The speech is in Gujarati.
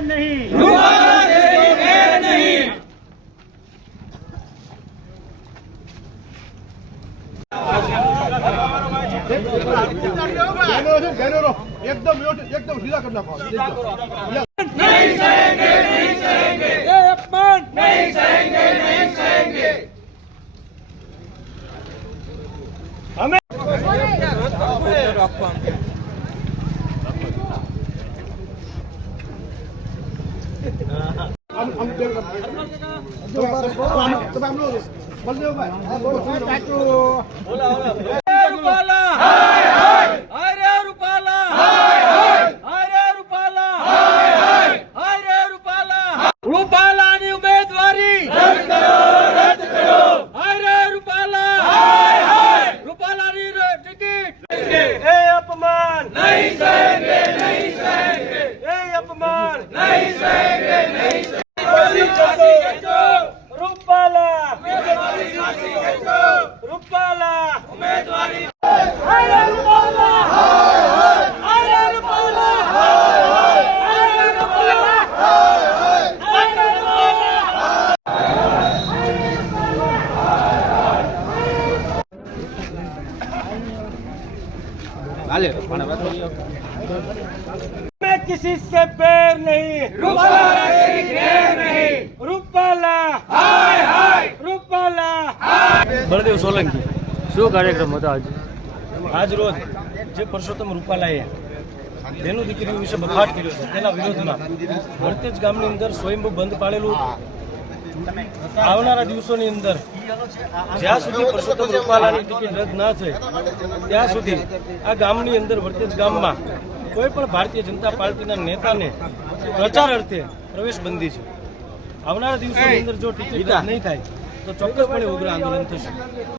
नहीं, एकदम सीधा करना नहीं सहेंगे, नहीं सहेंगे, ये अपमान नहीं सहेंगे, नहीं सहेंगे। हमें રૂપાલા અરે રૂપાલા અરે રૂપાલા અરે રૂપાલા રૂપાલાની ઉમેદવારી રદ કરો અરે રૂપાલા રૂપાલાની ટિકિટ એ અપમાન નહીં સહેંગે નહીં સહેંગે એ અપમાન નહીં સહેંગે નહીં સહેંગે રૂપાલા રૂપાલા ઉમેદવારી અરે રૂપાલા અરે રૂપાલા અરે રૂપાલા અરે मैं किसी से पैर नहीं रूपाला तेरी खैर नहीं रूपाला हाय हाय रूपाला બળદેવ સોલંકી શું કાર્યક્રમ હતો આજે? આજ રોજ જે પરસોત્તમ રૂપાલાએ તેનું દીકરીઓ વિશે બફાટ કર્યો છે તેના વિરોધમાં વર્તેજ ગામની અંદર સ્વયંભૂ બંધ પાડેલું હતું. આવનારા દિવસોની અંદર જ્યાં સુધી પરસોત્તમ રૂપાલાની ટિકિટ રદ ના થાય ત્યાં સુધી આ ગામની અંદર વર્તેજ ગામમાં કોઈ પણ ભારતીય જનતા પાર્ટીના નેતાને પ્રચાર અર્થે પ્રવેશ બંધી છે. આવનારા દિવસોની અંદર જો ટિકિટ રદ નહીં થાય તો ચોક્કસપણે ઉગ્ર આંદોલન થશે.